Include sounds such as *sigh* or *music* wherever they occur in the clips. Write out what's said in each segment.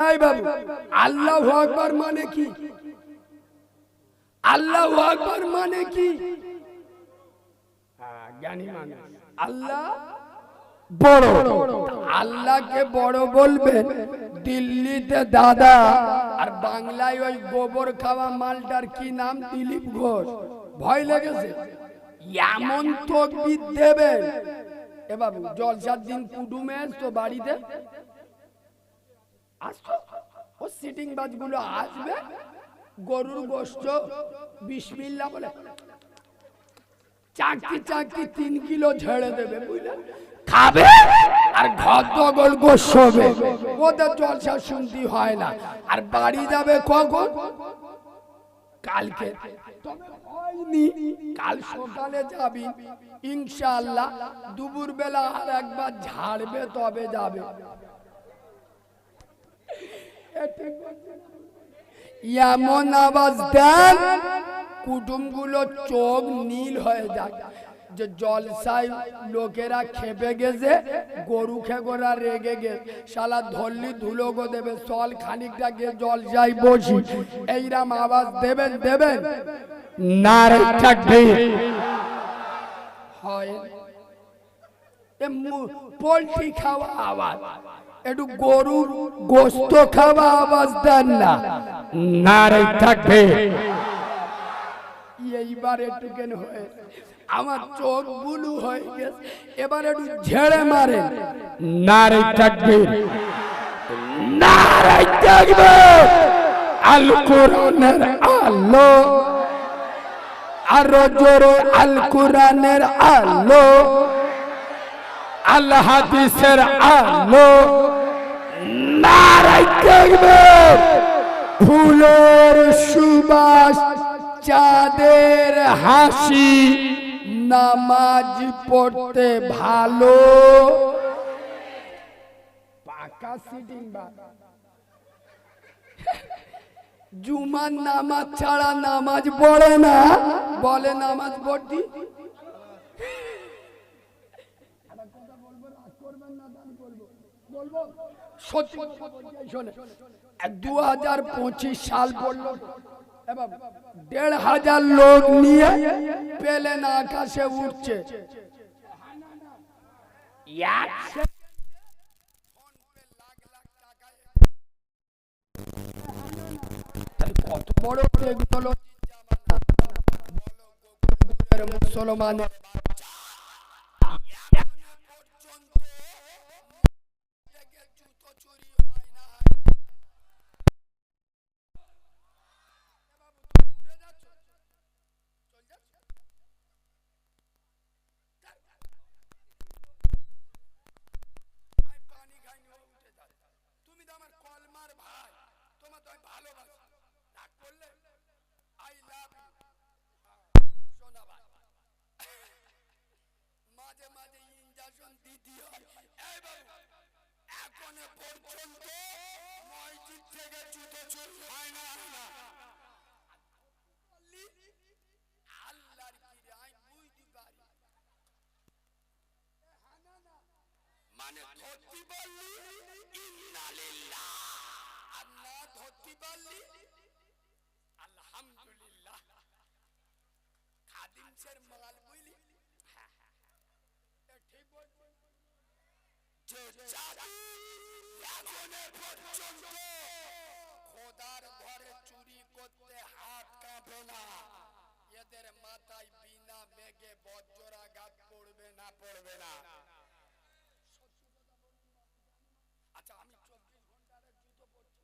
এই বাবু আল্লাহ আকবার মানে কি? আল্লাহ আকবার মানে কি? হ্যাঁ, জ্ঞানী মানুষ। আল্লাহ বড়। আল্লাহকে বড় বলবেন দিল্লিতে দাদা আর বাংলায় ওই গোবর খাওয়া মালটার কি নাম? দিলীপ ঘোষ। ভয় লেগেছে? এমন তকবির দেবেন। এ বাবু জলসার দিন কুটুমে তো বাড়িতে? ও সিটিং বাজগুলো আসবে। গরুর গোস্ত বিসমিল্লা বলে। তিন কিলো ঝেড়ে দেবে খাবে আর ঘর দগল ওদের জলসা হয় না। আর বাড়ি যাবে কখন? কালকে। কাল সকালে যাবি। ইনশাআল্লাহ দুপুর বেলা আর একবার ঝাড়বে, তবে যাবে। এমন আওয়াজ দেন, কুটুমগুলো চোখ নীল হয়ে যায়। যে জলসায় লোকেরা খেপে গেছে, গরু খেগোরা রেগে গেছে। শালা ধরলি ধুলো গো দেবে, চল খানিকটা গিয়ে জলসায় বসি। এইরাম আওয়াজ দেবেন দেবেন? না হয়। পোল্ট্রি খাওয়া আওয়াজ। একটু গরুর গোস্ত খাওয়া আওয়াজ দেন না। না রে থাকবে। এইবার একটু কেন হয়ে? আমার চোখ বুলু হয়ে গেছে। এবার একটু ঝেড়ে মারে। না রে থাকবে। না রে থাকবে। আল কোরআনের আলো। আরও জোরে আল কোরআনের আলো। আল্লাহ আলো নারাই ফুলের সুবাস, চাঁদের হাসি, নামাজ পড়তে ভালো। পাকা সিটিং জুমার নামাজ ছাড়া নামাজ পড়ে না। বলে নামাজ পড়তি সত্যি। দু হাজার পঁচিশ সাল পড়ল এবং দেড় হাজার লোক নিয়ে পেলেন আকাশে উঠছে। কত বড় টেকনোলজি মুসলমানের ভাই মাঝে মাঝে ইঞ্জেকশন দিতে এই বাবু এখনও পর্যন্ত মসজিদ থেকে জুতো চুরি হয় না আল্লাহর কি আমি বুঝতে পারি মানে ধরতে পারলি ইন্নালিল্লাহ আর না ধরতে পারলি আলহামদুলিল্লাহ। খাদিম সের মাল বুঝলি। এ ঠিক বলছি যে জাতি পর্যন্ত খোদার ঘরে চুরি করতে হাত কাঁপে না এদের মাথায় বিনা মেঘে বজ্রাঘাত পড়বে না পড়বে না আচ্ছা আমি চব্বিশ ঘণ্টার জুতো পরছি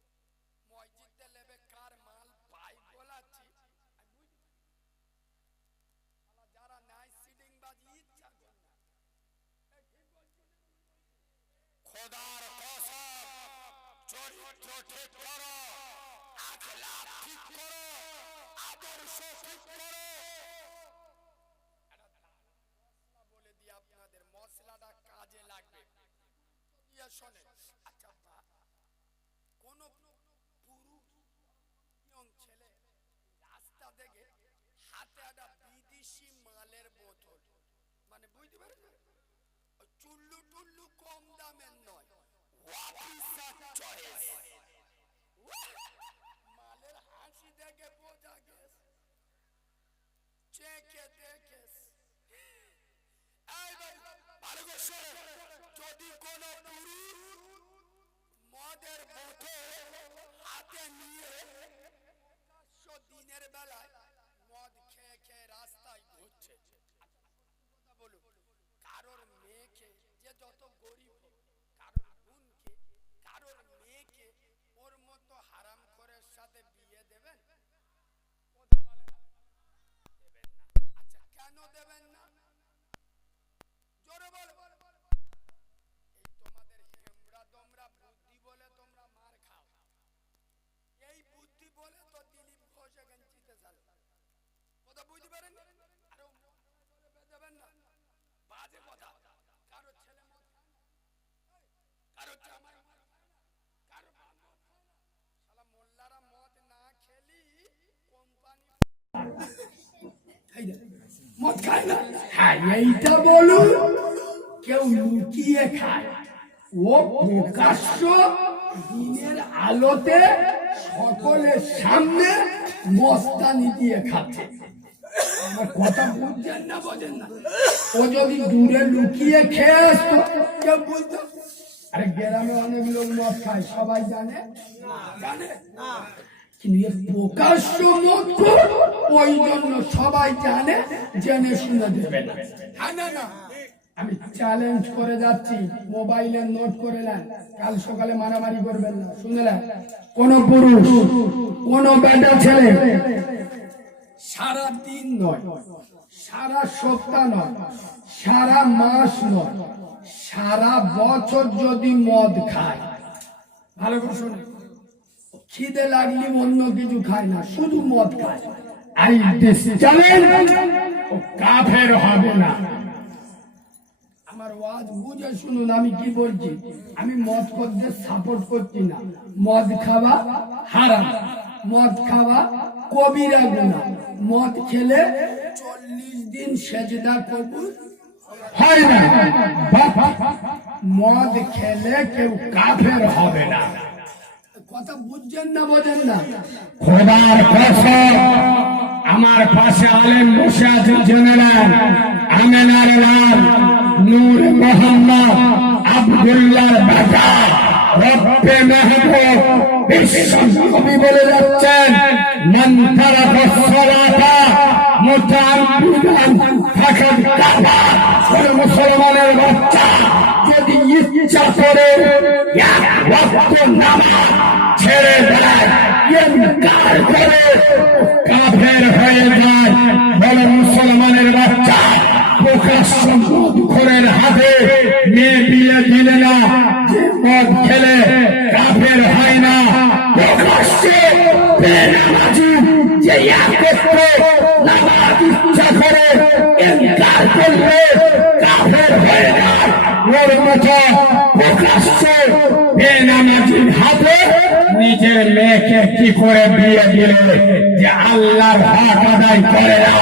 মসজিদে লেবে কার মাল পাই গোলাচ্ছি আমি বুঝি শালা যারা নাই সিটিং বাজি ইচ্ছা করে না এই ঠিক বলছি না? খোদার কসম, চরিত্র ঠিক করো ঠিক করো, আদর্শ ঠিক করো। বলে দিই আপনাদের মশলাটা কাজে লাগবে শোনেন আচ্ছা কোন পুরুষ ছেলে, রাস্তা থেকে হাতে একটা বিদেশি মালের বোতল। মানে বুঝতে পারছেন? চুল্লু টুল্লু কম দামের নয়। *laughs* মালের হাসি দেখে বোঝা গেছে। চেকে দেখেস যদি কোন মদের বোতল হাতে নিয়ে দিনের বেলায় যত গরিব কারোর বোনকে, কারোর মেয়েকে ওর মতো হারাম খোরের সাথে বিয়ে দেবেন? আচ্ছা কেন দেবেন না? জোরে বলো। এই তোমাদের হেমরা দমরা বুদ্ধি বলে তোমরা মার খাও। এই বুদ্ধি বলে তো দিলীপ ঘোষ এখানে জিতে গেল কথা বুঝতে পারেন আরও দেবেন না। বাজে কথা কারও ছেলে মদ খায় না? এই, কারও জামাই মদ খায় না? কারও বাপ মদ খায় না? শালা মোল্লারা মদ না খেলি কোম্পানি না। হ্যাঁ এইটা বলুন, কেউ লুকিয়ে খায়। ও আলোতে সকলের সামনে মস্তানি দিয়ে খাচ্ছে। কথা বুঝছেন না, বোঝেন না? ও যদি দূরে লুকিয়ে খেয়ে আসতো, কেউ বুঝতো আরে গ্রামে অনেক লোক মদ খায়, সবাই জানে? জানে। কিন্তু এর প্রকাশ্য মত ওই জন্য সবাই জানে জেনে শুনে দেবে না। হ্যাঁ না না। আমি চ্যালেঞ্জ করে যাচ্ছি মোবাইলে নোট করে নেন। কাল সকালে মারামারি করবেন না। শুনলেন কোন পুরুষ কোন বেটা ছেলে সারা দিন নয় সারা সপ্তাহ নয় সারা মাস নয় সারা বছর যদি মদ খায়। ভালো করে খিদে লাগলে অন্য কিছু খায় না, শুধু মদ খায়। আই কাফের হবে না। আমার ওয়াজ বুঝে শুনুন, আমি কি বলছি? আমি মদ করতে সাপোর্ট করছি না। মদ খাওয়া হারাম। মদ খাওয়া কবিরা গুণা মদ খেলে চল্লিশ দিন সেজদা কবুল হয় না। মদ খেলে কেউ কাফের হবে না। কথা বুঝছেন না বোঝেন না? খোদার কসম আমার পাশে আলেম বসে আছে জেনে নেন আমেনার নাম নূর মোহাম্মদ আব্দুল্লাহ রব্বে বলে যাচ্ছেন কাফা মুসলমানের বাচ্চা ইচ্ছা করে এক ওয়াক্ত নামাজ ছেড়ে দেয়। ইনকার করে কাফের হয়ে যায়। বলে মুসলমানের বাচ্চা প্রকাশ্য মদ খোরের হাতে মেয়ে বিয়ে দিলে না। মদ খেলে কাফের হয় না। প্রকাশ্যে বেনামাজি যে একত্র নামাজ ইচ্ছা করে হাতে নিজের মেয়েকে কি করে বিয়ে দিলে যে আল্লাহর হক আদায় করে না,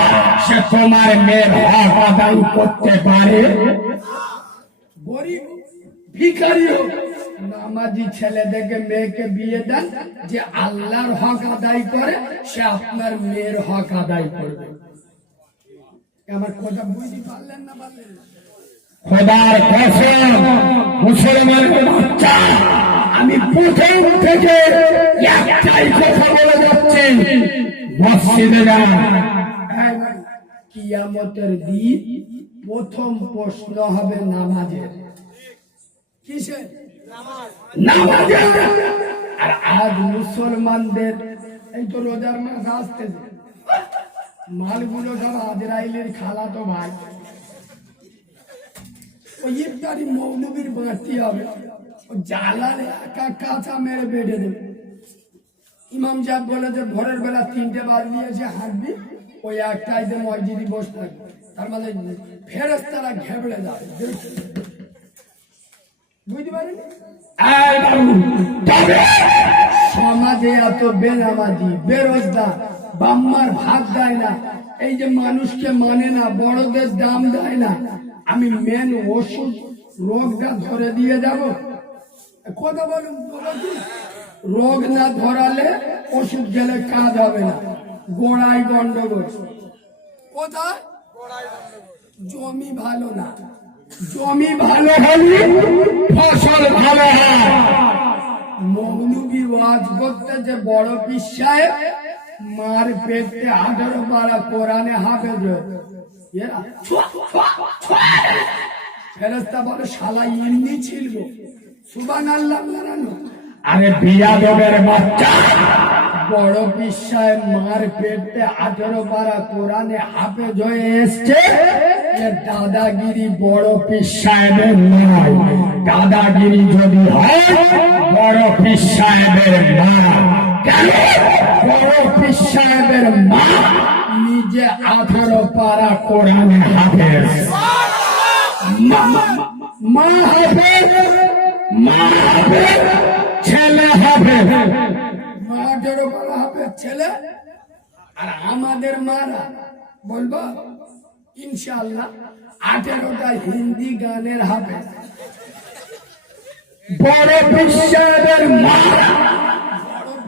সে তোমার মেয়ের হক আদায় করতে পারে? গরিব, ভিখারি নামাজি ছেলে দেখে মেয়েকে বিয়ে দেন, যে আল্লাহর হক আদায় করে, সে আপনার মেয়ের হক আদায় করবে। আমার কথা বুঝতে পারলেন না পারলেন না খোদার কসম মুসলমানের বাচ্চা আমি প্রথম থেকে একটাই কথা বলে যাচ্ছি মসজিদে যান কিয়ামতের দিন প্রথম প্রশ্ন হবে নামাজের। কিসের? নামাজে আর আজ মুসলমানদের এই তো রোজার মাস আসতেছে। মালগুলো সব আজরাইলের খালা তো ভাই। ওই ইফতারি মৌলবীর বাঁচতে হবে। ও জালার একা কাঁচা মেরে বেঁধে দেবে। ইমাম সাহেব বলে যে ভোরের বেলা তিনটে বাজ দিয়েছে হাঁটবি ওই একটাইতে মসজিদি বস থাকবে। তার মানে ফেরেস তারা ঘেবড়ে যাবে বুঝতে পারেন সমাজে এত বেনামাজি বেরোজগার বাম্মার ভাত দেয় না। এই যে মানুষকে মানে না, বড়দের দাম দেয় না। আমি মেন ওষুধ রোগটা ধরে দিয়ে যাব। কথা বলুন, বলো রোগ না ধরালে ওষুধ গেলে কাজ হবে না। গোড়ায় গন্ডগোল। কোথায়? জমি ভালো না। জমি ভালো হলে ফসল ভালো হয়। মৌলবি ওয়াজ করতে যে বড় পিসায় মার পেটে বারা কোরআনে হাফেজ। ফেরেস্তা বলে শালা এমনি ছিল। সুবান আল্লাহ আরে বিয়াদবের বাচ্চা। বড় পিসায় মার পেটে আঠারো বারা কোরআনে হাফেজ হয়ে এসছে। দাদাগিরি বড় পীর সাহেবের নয়। দাদাগিরি যদি হয় বড় পীর সাহেবের মা নিজে হাফেজ মা হাফেজ হাফেজ ছেলে হাফেজ হাফেজ ছেলে, আর আমাদের মারা, বলব ইনশাল্লাহ আঠেরোটা হিন্দি গানের হবে। বড় বিশ্বাসের মা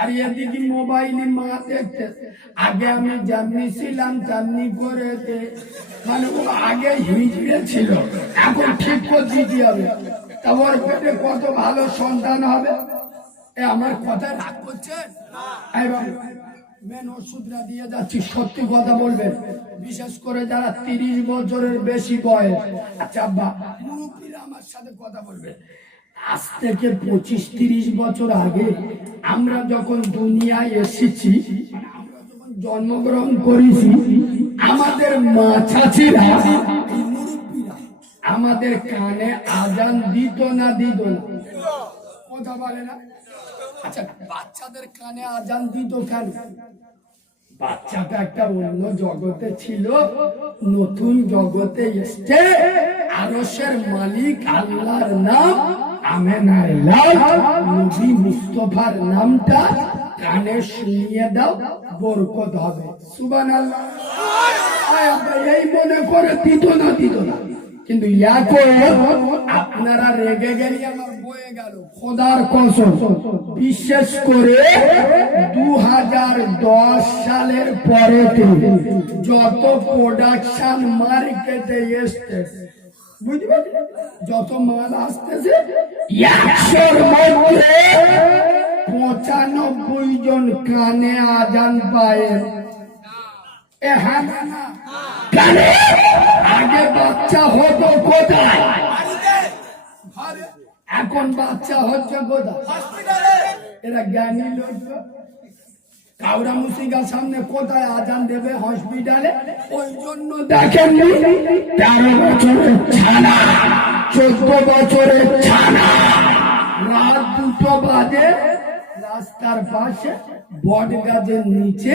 আর এদিকে মোবাইলে মা দেখতে। আগে আমি যেমনি ছিলাম তেমনি করে মানে ও আগে হিজড়ে ছিল। এখন ঠিক করে দিতে হবে? তা ওর পেটে কত ভালো সন্তান হবে? এ আমার কথা রাগ করছেন এই বাবু, মেন ওষুধরা দিয়ে যাচ্ছি সত্যি কথা বলবেন। বিশেষ করে যারা তিরিশ বছরের বেশি বয়স। আচ্ছা আব্বা মুরব্বীরা আমার সাথে কথা বলবে। আজ থেকে পঁচিশ তিরিশ বছর আগে আমরা যখন দুনিয়ায় এসেছি, জন্মগ্রহণ করেছি, আমাদের আমাদের কানে আজান দিত না দিত না? কথা বলে না? আচ্ছা বাচ্চাদের কানে আজান দিত কেন? বাচ্চাটা একটা অন্য জগতে ছিল, নতুন জগতে এসছে আরসের মালিক আল্লাহর নাম মুস্তফার নামটা কানে শুনিয়ে দাও, বরকত হবে। সুবান আল্লাহ এই মনে করে দিত না দিত না। কিন্তু আপনারা রেগে গেলে আমার বয়ে গেল খোদার কসম, বিশেষ করে দু হাজার দশ সালের পরে যত প্রোডাকশন মার্কেটে এসছে যত মাল আসতেছে, একশোর মধ্যে পঁচানব্বই জন কানে আজান পায় হ্যাঁ না। কেন? আগে বাচ্চা হতো কোথায়? এখন বাচ্চা হচ্ছে কোথায়? এরা জ্ঞানী লোক কাউরা মুসিকার সামনে কোথায় আজান দেবে হসপিটালে ওই জন্য দেখেননি? তেরো বছরের ছানা, চোদ্দ বছরের ছানা। রাত দুটো বাজে, রাস্তার পাশে বট গাছের নিচে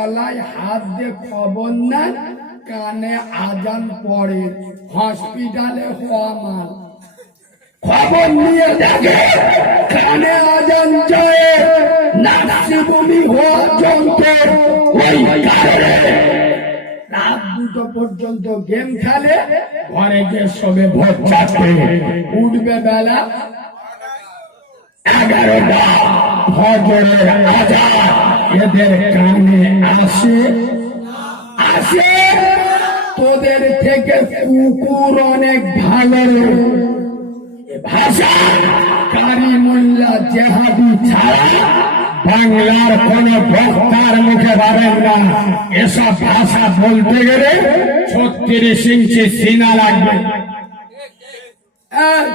তলায় হাত দিয়ে খবর নেন, কানে আজান পড়ে। হসপিটালে হওয়া মাল। খবর নিয়ে দেখে কানে আজান ওই রাত দুটো পর্যন্ত গেম খেলে ঘরে গিয়ে সবে ভোট উঠবে বেলা এগারোটা। ফজরের আজান এদের কানে আসে? আসে। তোদের থেকে কুকুর অনেক ভালো। ভাষা কারি মোল্লা জেহাদি ছাড়া বাংলার কোন বক্তার মুখে পাবেন না। এসব ভাষা বলতে গেলে ছত্রিশ ইঞ্চি সিনা লাগবে।